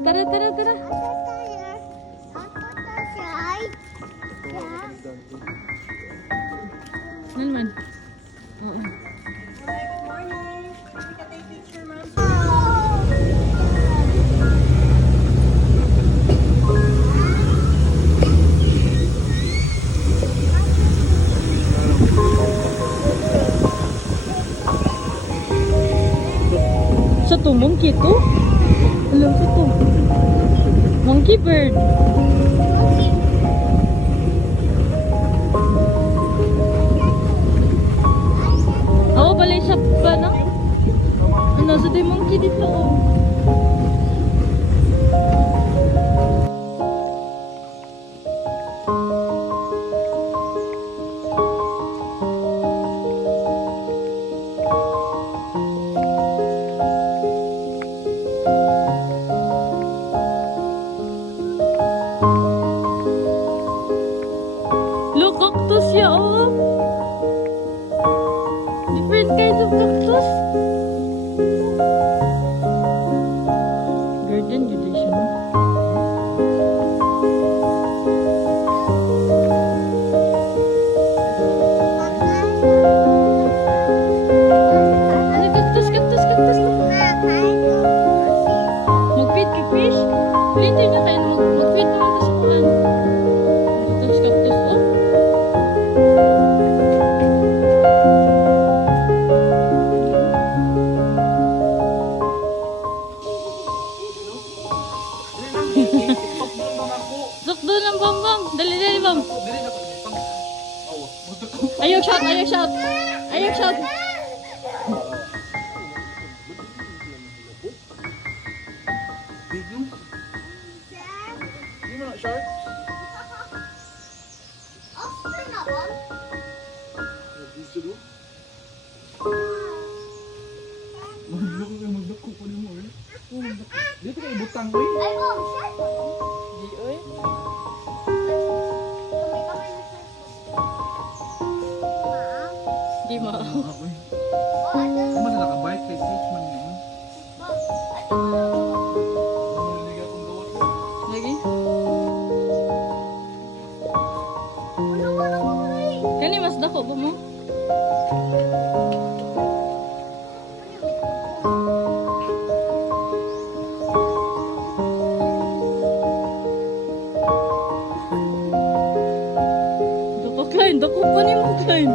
Tara, tara, tara. Ano naman? Oo. Good morning. Pwede ka take picture, ma'am. Sa to, monkey to? Alam sa to. Monkey bird. Ako pala sa pa na? Ano, sa to monkey dito oh. Look, cactus ya oh. Different kinds of cactus. Garden edition. Ano cactus, cactus, cactus. Mag-feed ka fish? Later na tayo mag-feed naman sa kuhan. Cactus, cactus oh. Sukdo ng bongbong. Dali, dali, bong. Ayaw shout, ayaw shout. Ayaw shout. Dito kayo butang ko eh. Di, oy. Di mo. Ako eh. Ano man nakabike kay Switch man yun. Nalilig akong gawat ko. Lagi. Kani mas dako ba mo? Dako kain, dako pa ni mo kain.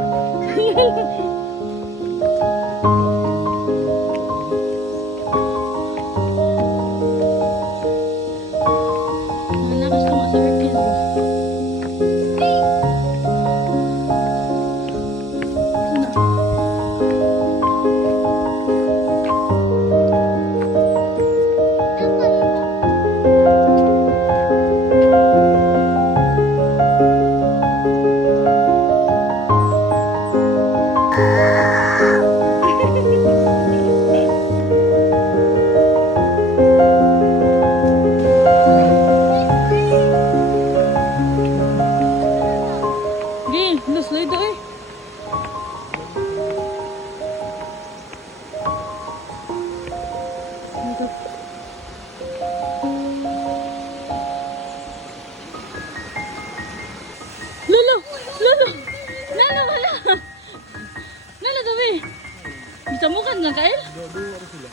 Nakas ko sa working ko. Gi, lus loy do eh. Lolo, lolo. Nalo wala. Nalo dawi. Bisa mo kan lang kail? Duwa ako sila.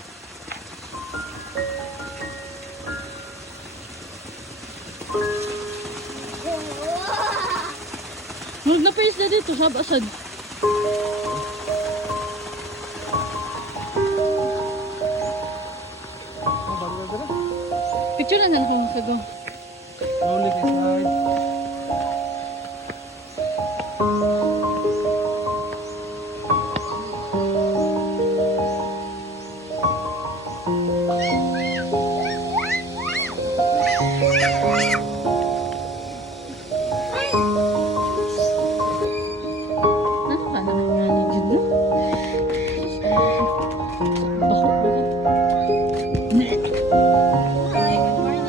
Mag na face na dito sa basad. Oh, bago na dala. Picture na lang kung kago. Slowly kay slide. Ano ka na kaya ni Jude no? Bako pa rin. Hi, good morning.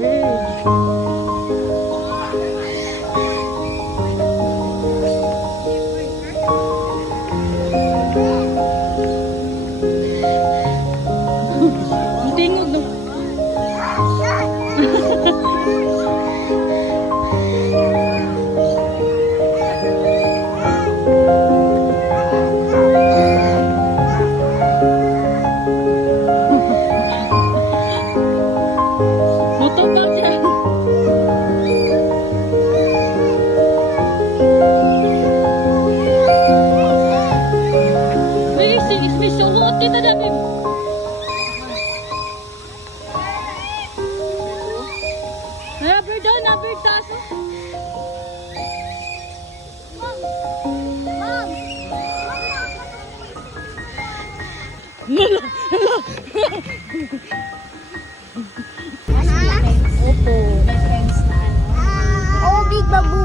Bird. Ang tingog no. Bird doon, bird taas. Lala, lala. Opo. May friends na ano. Oh, Big Babu.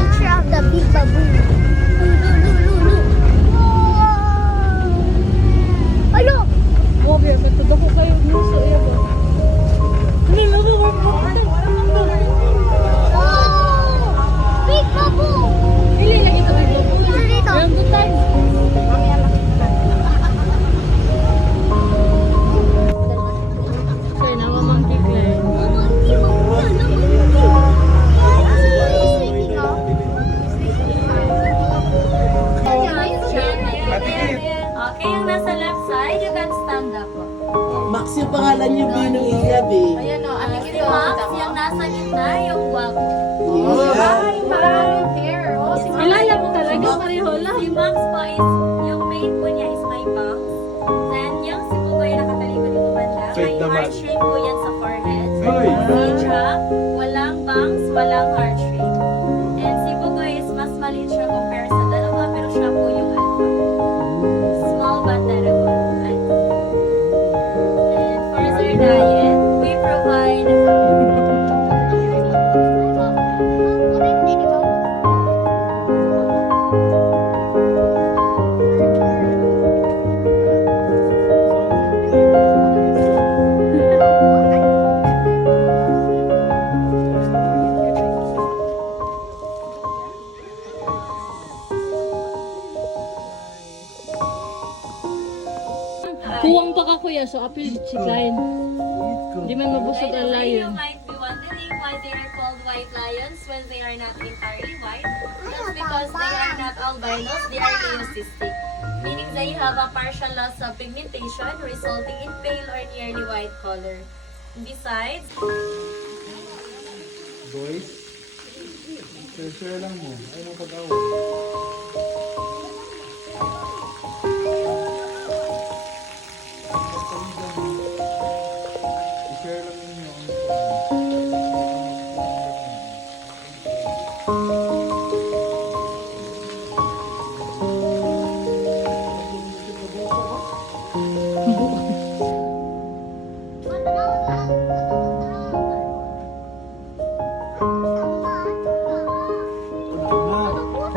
Picture of the Big Babu. Ano? Oh, biya, matudok ko kayo. Muso, iya ba? Hindi, mabubuhay mo. Oh! Big Babu! Ili, lagi ito kayo. Ano dito? Yung good time. Sir, nawa monkey climb. Monkey, monkey, ano, monkey? Sleeping, oh. Okay, yung nasa left side, you can stand up. Max yung pangalan niyo, Binong Ingab eh. Ayan o, ano si Max, yung nasa gitna, yung guwapo. Yeah. Maraming hair. Oh, si Max. Kilala mo talaga, Marihola. Si Max po is, yung main po niya is may bangs. Then, yung si Pugoy nakatalikod dito banda. Straight May naman. heart shape po yan sa forehead. Ay. Si Jack, walang bangs, walang heart shape. And si Pugoy is mas maliit siya compare sa dalawa, pero siya po yung alpha. Small but terrible. And for their diet, we provide Kuwang pa ka kuya, so apil si Klein. Di man mabusog ang You lion. might be wondering why they are called white lions when they are not entirely white. That's because they are not albinos, they are leucistic. Meaning they have a partial loss of pigmentation resulting in pale or nearly white color. Besides, Boys, share lang mo. Ay, nang pag-awal. I-share lang ninyo ang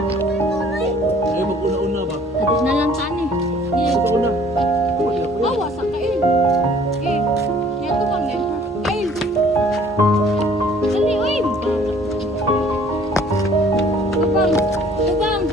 Ay, mag-una-una ba? Adi na lang tani. Mag-una. Awa sa kain. Eh, yato bang yan? Kain. Dali, uy. Tubang. Tubang.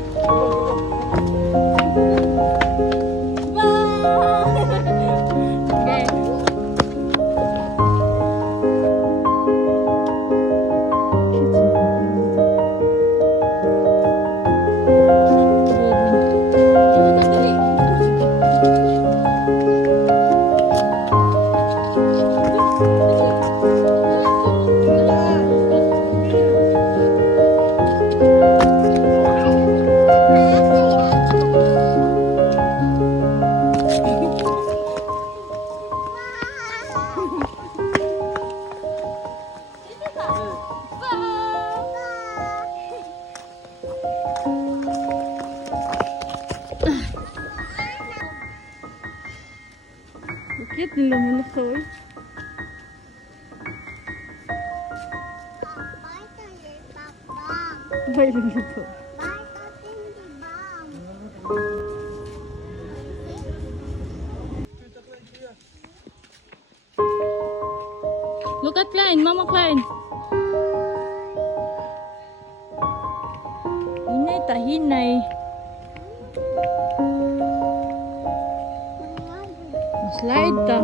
Okay. Bakit nila muna to eh? Bay lang ito. Look at Klein, Mama Klein. Hinay ta, hinay. Slide ta.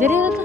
Dari na ta.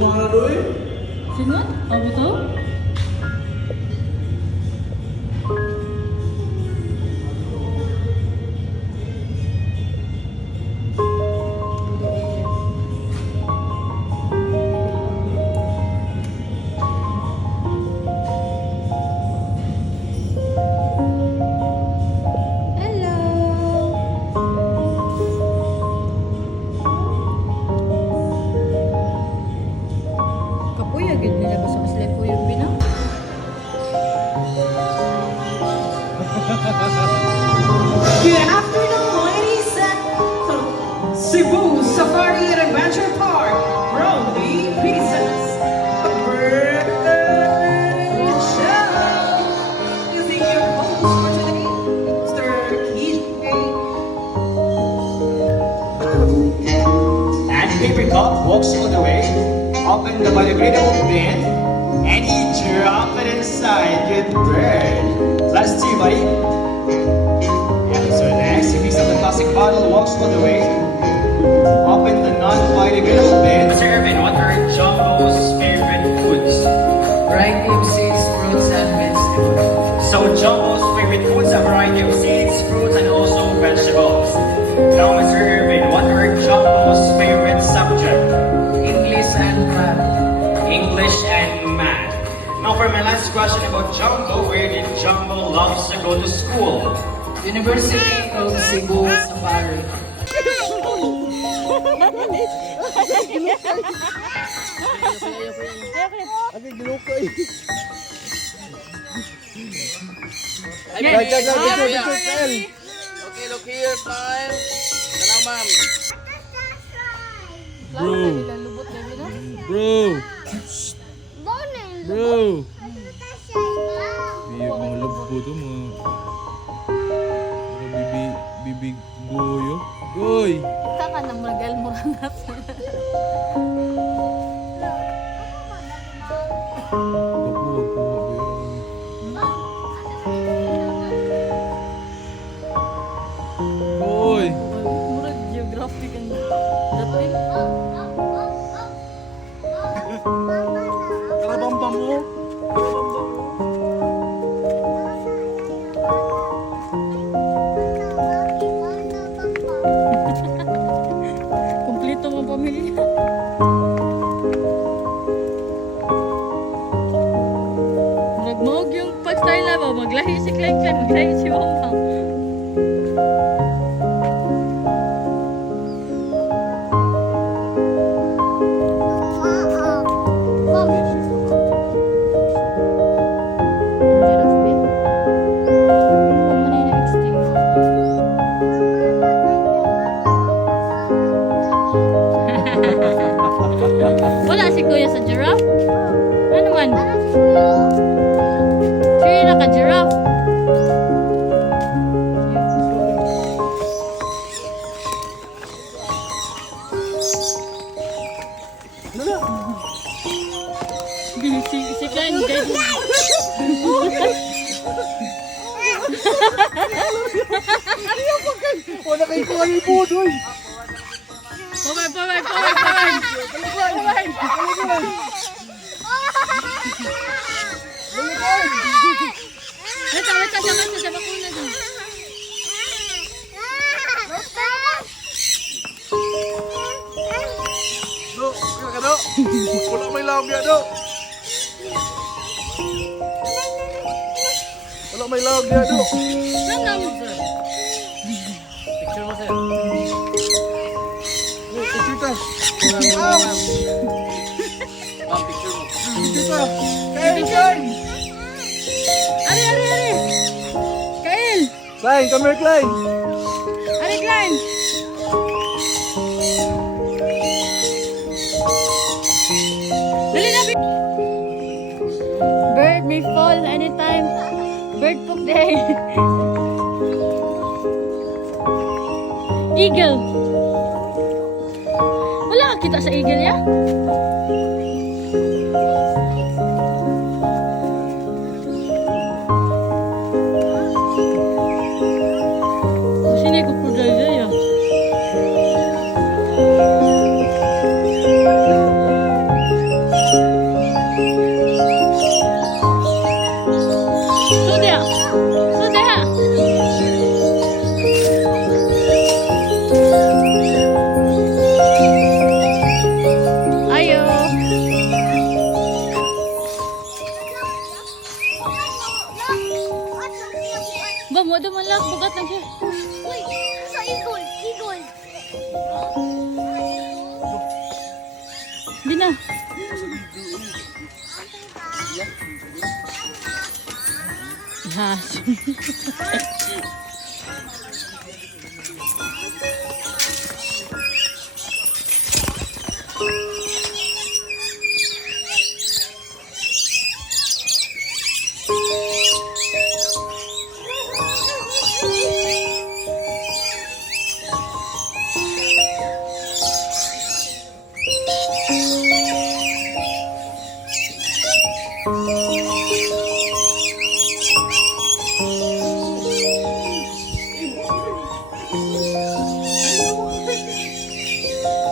mga doy. Sino? Apa tu? Kapuya gid nila basta mas like ko yung bina. Good afternoon, ladies from Cebu Safari and Adventure Park. Proudly presents the birthday show. Using your host for today, Mr. KJ. And Paper Cup walks all the way, open the biodegradable bin, and he drop it inside. Good bird. Last two, buddy. And so next, he picks up the plastic bottle, walks all the way, open the non-biodegradable bin. Mr. Irvin, what are Jumbo's favorite foods? Variety of seeds, fruits, and vegetables. So Jumbo's favorite foods are a variety of seeds, fruits, and also vegetables. Now, Mr. Irvin, what are Jumbo's favorite subject? English and math. English and math. Now for my last question about Jumbo, where did Jumbo loves to go to school? University of Cebu Safari. Agay giluko eh. Okay, look here, smile. Salamat. Bro. Lubot na bina. Bro. Bonin. Bro. Wow. Iya mga labo to mga bibi goyo. Goy. Kita ka nang magal mo rangat. Goy. Murag geography kan datin. Karabambam mo. Kompleto mong pamilya. Magmog yung pag-style na ba? Maglahi si Klein Klein, maglahi si Mama. Wala si Kuya sa giraffe? Ano man? Siya naka-giraffe. Si Klein, guys. Wala kayo ko ang ipo, doy. Paway. Wait, sa bakuna doon. Do, kaya ka do. Wala may lawag ya, do. Wala may lawag ya, do. Saan naman, sir? Picture mo, sir. Picture ta. Picture mo. Picture ta. Kain! Ari! Kail! Klein, come here, Klein. Ari, Klein! Dali na, bird may fall anytime. Bird poop day. Eagle. Wala ka kita sa eagle, ya? Sino yung crocodile ya? Ba mo do man lang bugat lang siya. Uy, sa eagle. Eagle. Di na. Yes.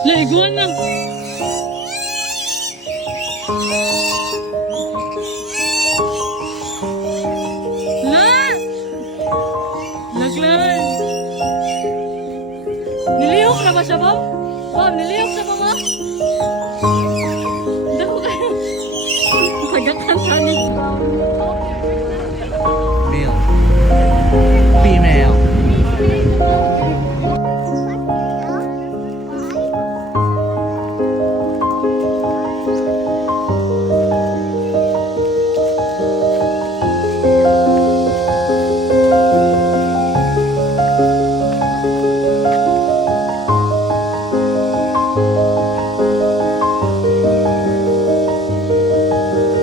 Leguan na. La! Laglan. Nilihok na ba siya, Bob? Bob, nilihok na ba mo? Dako kayo. Tagakan ka ni. Male. Female.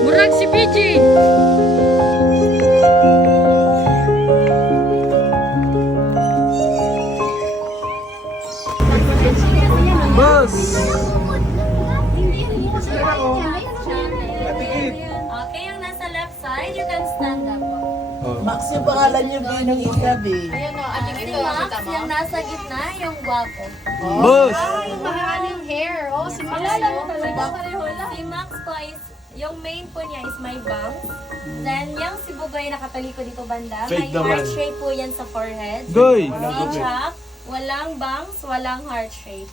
Murag si Pichi. Bus! Okay, yung nasa left side, you can stand up. Max yung pangalan niyo Binong Ikabi. Si Max, yung nasa gitna, yung gwapo. Bus! Si Max po is, yung main po niya is may bangs. Then, yung si Bugoy nakataliko dito banda. Fake May naman. heart shape po yan sa forehead. Goy! Si Chuck, walang bangs, walang heart shape.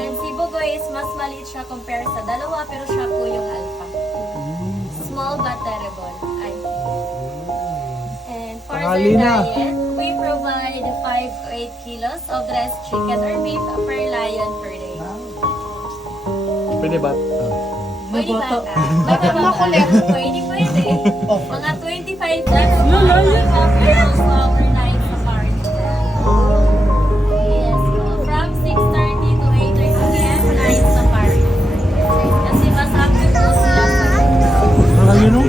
And si Bugoy is mas maliit siya compare sa dalawa, pero siya po yung alpha. Small but terrible. Ay. And for their Pangalina. diet, we provide 5 to 8 kilos of dressed chicken or beef per lion per day. Pwede ba? Pwede ba? Baka makulit. Pwede. Mga 25 plus. Also our night safari. Yes. From 6:30 to 8:30 p.m. night safari. Kasi mas active po sila sa Ano yun, no?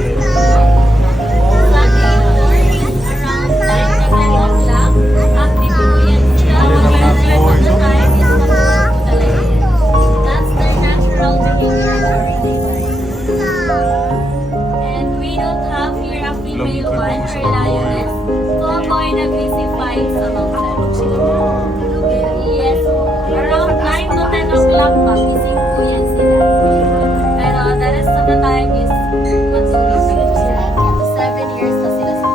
Sunday morning around 9 to 10 o'clock. Active po yan sila. Mag-rest of the time is matulog po talaga yan. That's their natural behavior during daytime. And we don't have here a female one or lioness to avoid aggressify sa mga Yes, around 9 to 10 o'clock pa, gising po yan sila. Pero the rest of the time is matulog sila. 7 years na sila sa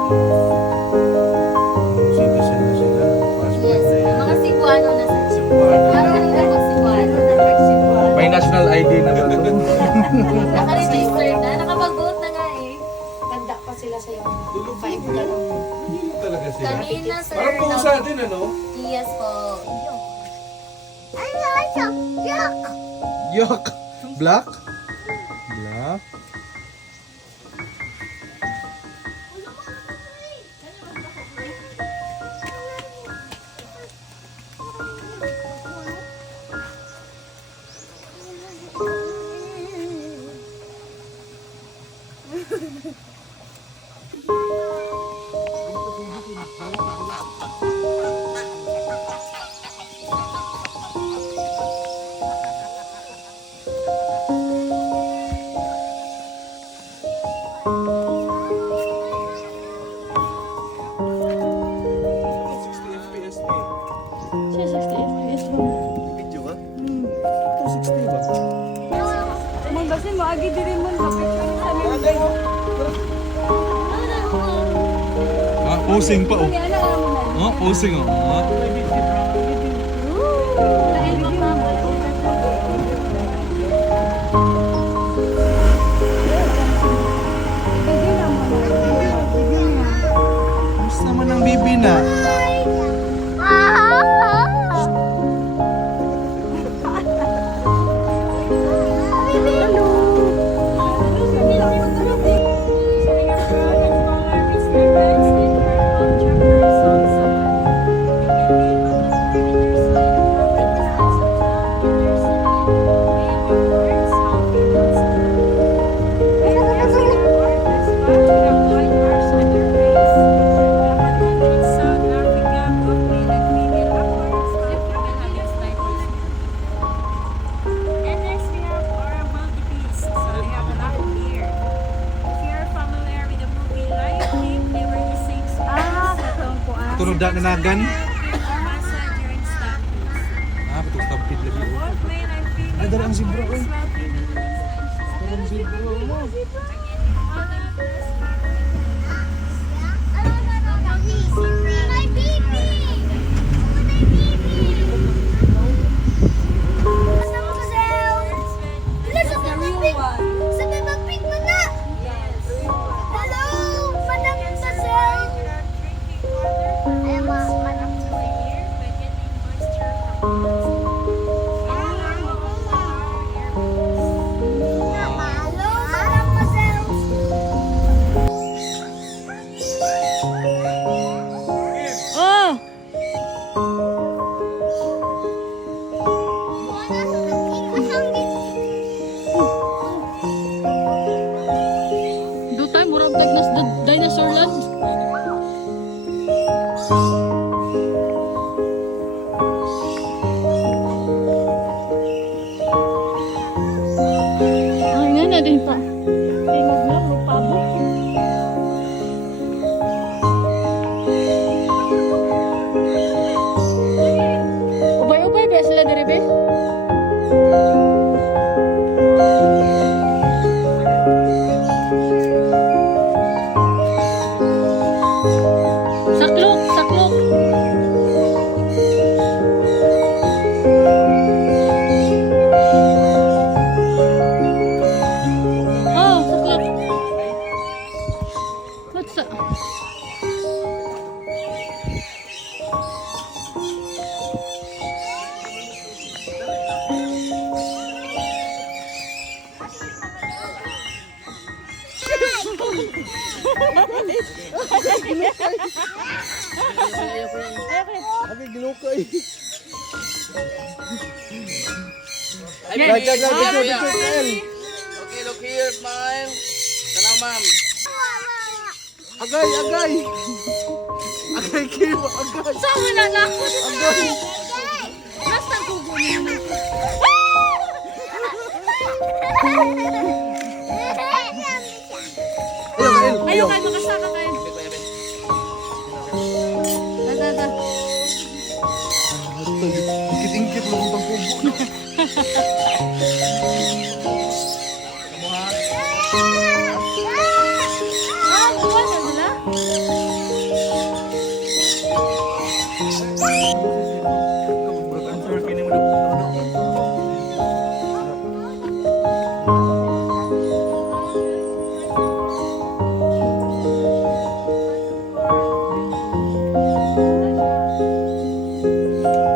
Citizen na sila. Yes, mga Cebuano na sa Parang mag Cebuano, nag-Cebuano. May national ID na ba ito? Naka-register na, nakapag-vote na nga eh. Ganda pa sila sa yung Talaga sila. Kanina, sir. Parang pusa din, ano? Yes po. Yuck! Black? Black? Siya 60 FPS ba? Video ka? 260 ba? Mong basin mo agi diri mo kapit ka sa amin. Ah, posing pa oh. Ano mo na? Oh, posing oh. Ah. Dahil mapapa. Gusto naman ng bibi na. And next we have our wildebeest. So they have a lot of beard. If you're familiar with the movie Lion King, they were the same species. Tunog da nanagan. Masa during stampedes. Ah, betul stampede lagi. Both male and female Ada ang zebra, occur oy. as well in the My baby! Sabi mag-pick mo na! Hello! Madam Gazelle! Ay, madam Hello, Madam Gazelle! Oh! Dutay, murag tagnas dinosaur land. Ay, nga na din pa. Tingog lang, magpabot. Ubay-ubay ba sila dari be? Saklok, saklok. Oh, saklok. What's up? Ay, ginukay. Okay, look here, smile. Salam, Agay, agay. Agay, Kim, agay. Sama na na ako. Nasa kukunin mo. Ayaw kayo makasaka kayo. Da. Ingkit-ingkit mo kung pugo. Ah, buwan na sila?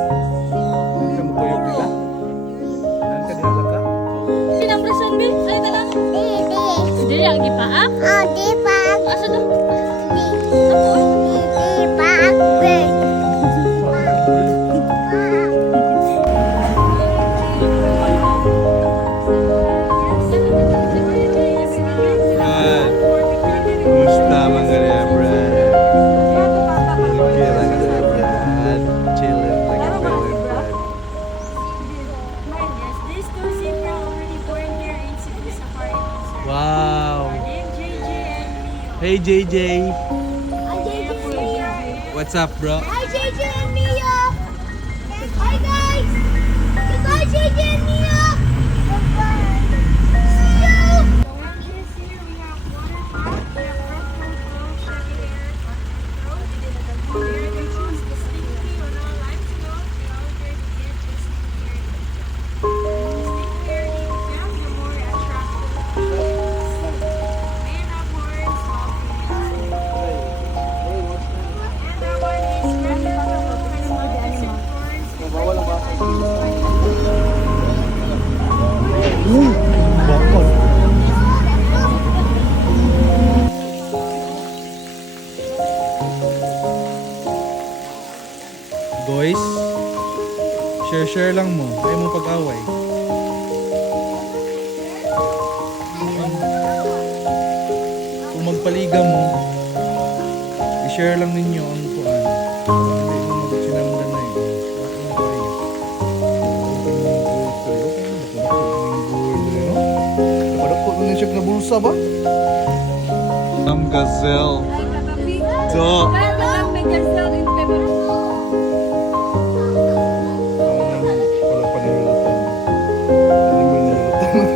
Kamu tuyog nila? Nan ka dinala ka? Pinapresan, Bi. Ay, tala. Hindi, ang gipaak. Asa to? Brad. Musta mga kaya, Brad? Okay lang ka, Brad. Chilling like a feeling, Brad. Yes, these two zebra already born here in Cebu Safari Reserve. Wow. Named JJ and Leo. Hey, JJ. Here What's up, bro? Hi, JJ and Mia! Hi, guys! Goodbye, JJ and Mia! Goodbye! See you! And this here we have water park. We have red coat, shaggy hair, road. Here they choose the sticky on all limestone. They all here to get just here. The stickier you become, the more attractive. Male have horns, small females. And that one is red coat, has multiple horns. Boys, share lang mo. Ayaw mo pag-away. Kung magpalit kaibigan mo, i-share lang ninyo ang kuan. Hindi mo magsinamdan na yun. Napadako na siya na bulsa ba? Ang gazelle. So, wala pa nilulutan. Hindi mo nilulutan.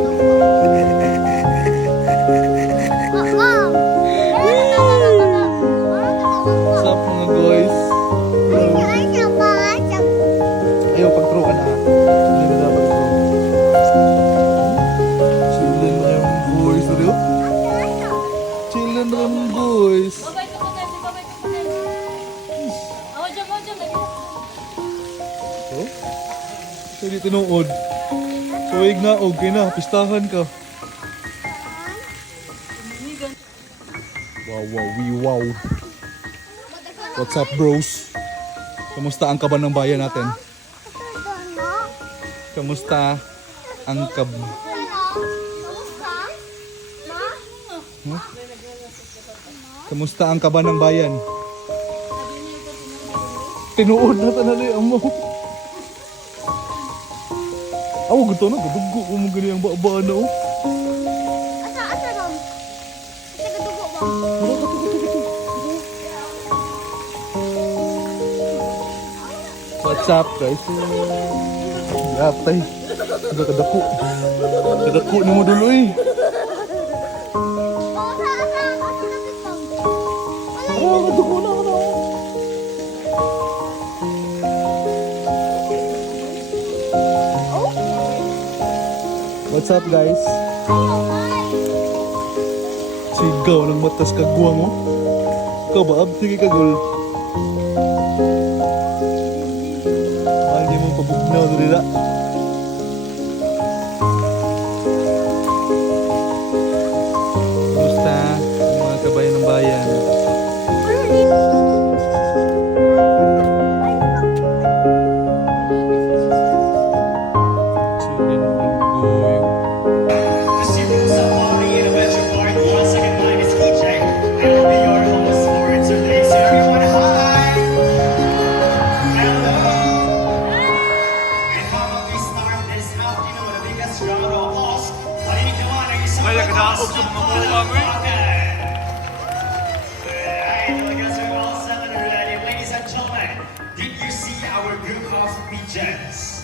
What's up mga guys? Ayaw pag-throw ka na. Hindi na dapat throw. Chillin na yung boys. Rio? Chillin na yung boys. Babay ka muna, si babay ka muna. Ako dyan, lagi na. Oh? So di tinuod. Tuwig na, okay na. Pistahan ka. Wow. What's up bros? Kamusta ang kaban ng bayan natin? Kamusta ang Kamusta ang kaban ng bayan? Tinuod na tanali mo. Awo gusto na, gadugo ko mo ganyan ang baba na oh. What's up guys? Yatay. Kadako. Kadako ni mo dulu eh. Oh, kadako na. What's up guys? Sigaw ng matas kagwang oh. Kabaab, sige kagol. Mahal niyo mong pabugnaw doon nila. Gusta ang mga kabayan ng bayan. Chillin ang goyo. The Cebu Safari and Adventure Park. Once again, my name is EJ, and I'll be your host for today. So everyone, hi! Hello! And how about we start this afternoon with the biggest round of applause? Parinig naman ang isang pagkakasang palakpakan. Alright, well, I guess we're all set and ready. Ladies and gentlemen, did you see our group of pigeons?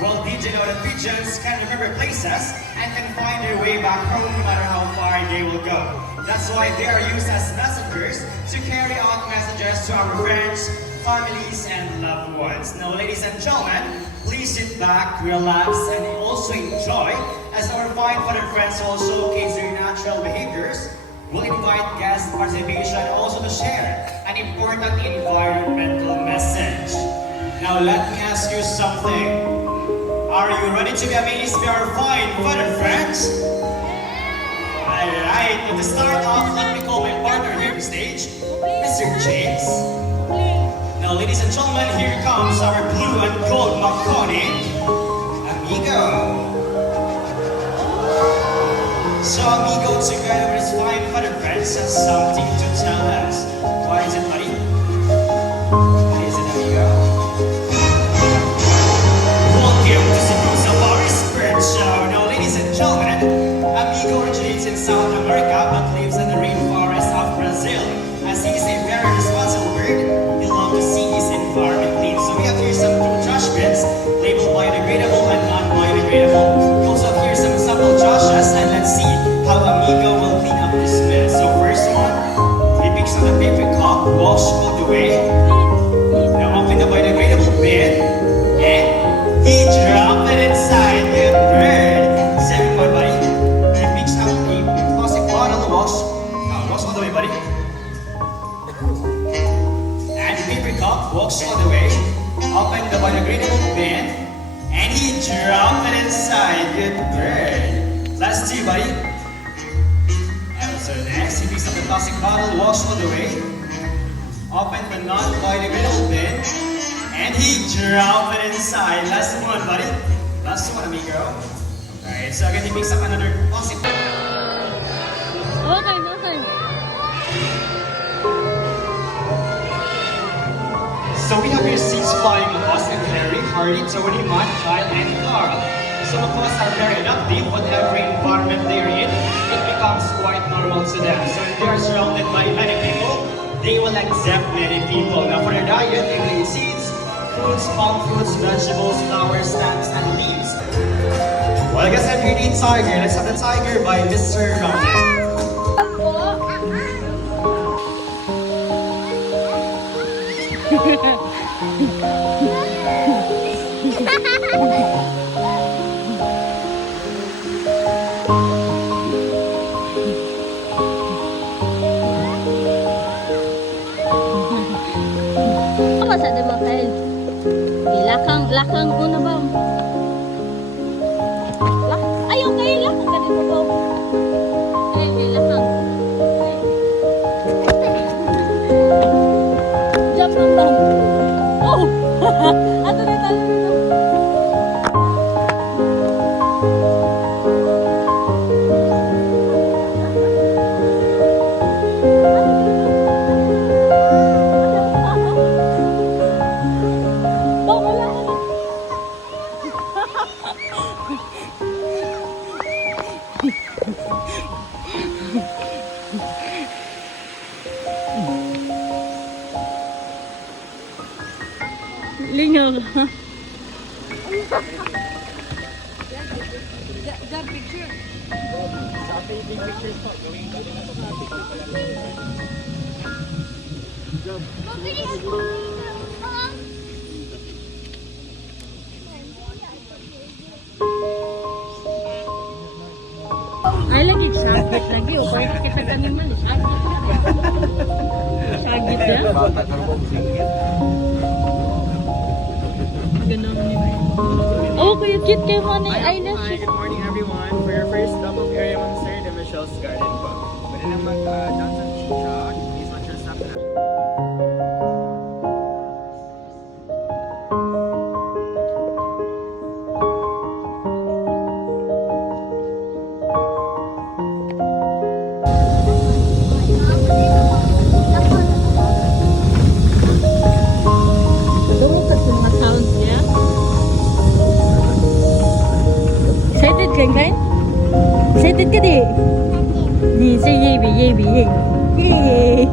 Well, did you know that pigeons can remember places and can find their way back home no matter how far they will go? That's why they are used as messengers to carry out messages to our friends, families, and loved ones. Now, ladies and gentlemen, please sit back, relax, and also enjoy as our fine fun friends will showcase their natural behaviors. We'll invite guest participation also to share an important environmental message. Now, let me ask you something. Are you ready to be amazed by our fine fun friends? Alright, to start off, let me call my partner here on stage, Mr. James. Now, ladies and gentlemen, here comes our blue and gold Makoni, Amigo. So, Amigo, together with his fine fun friends, has something to tell us. What is it, buddy? What is it, Amigo? Welcome to Cebu Safari Spirit Show. Now, ladies and gentlemen, Amigo originates in South America but lives in the rainforest of Brazil. As he is a very responsible bird, he loves to see his environment clean. So we have here some trash bins labeled biodegradable and non-biodegradable. We also have here some sample trashes, and let's see how Amigo will clean up this mess. So first one, he picks up the paper cup, wash all the way. Now open the biodegradable bin, and he dropped it inside the bird. Second one, buddy. He picks up a plastic bottle, wash all the way, buddy. And the paper cup, wash all the way. Open the biodegradable bin, and he dropped it inside the bird. Last two, buddy. And so next, he picks up the plastic bottle, wash all the way. Open the non-biodegradable bin, and he dropped it inside. Last one, buddy. Last one, amigo. Alright, so again, he picks up another plastic. Okay. So we have here 6 flying us and Larry, Hardy, Tony, Matt, Kyle, and Carl. Some of us are very adaptive, whatever environment they're in, it becomes quite normal to them. So if they are surrounded by many people, they will accept many people. Now for their diet, they will eat seeds, fruits, palm fruits, vegetables, flowers, stems, and leaves. Well, I guess I'm here to eat tiger. Let's have the tiger by Mr. Ramsey. Apa sa de makain? Lakang una ba? Ayaw kayo lakang ganito po. Lakang. Jump lang ba? Oh! Ato dito, ato dito. Oh, wala. Lingaw ka. Ay, lagi sagit lagi. O, kaya kita ganin man. Sagit na. Sagit yan. Ganun niya. Oh, kuya cute kayo mo na yung eyelashes. Good morning everyone. For your first stop of area monster, the Michelle's Garden po. Pwede na mag-dance on Chicha. Please watch your stop na. Dumukot sa mga sounds niya. Excited ka, Kain? Excited ka di? Di, say yay, yay, yay. Yay!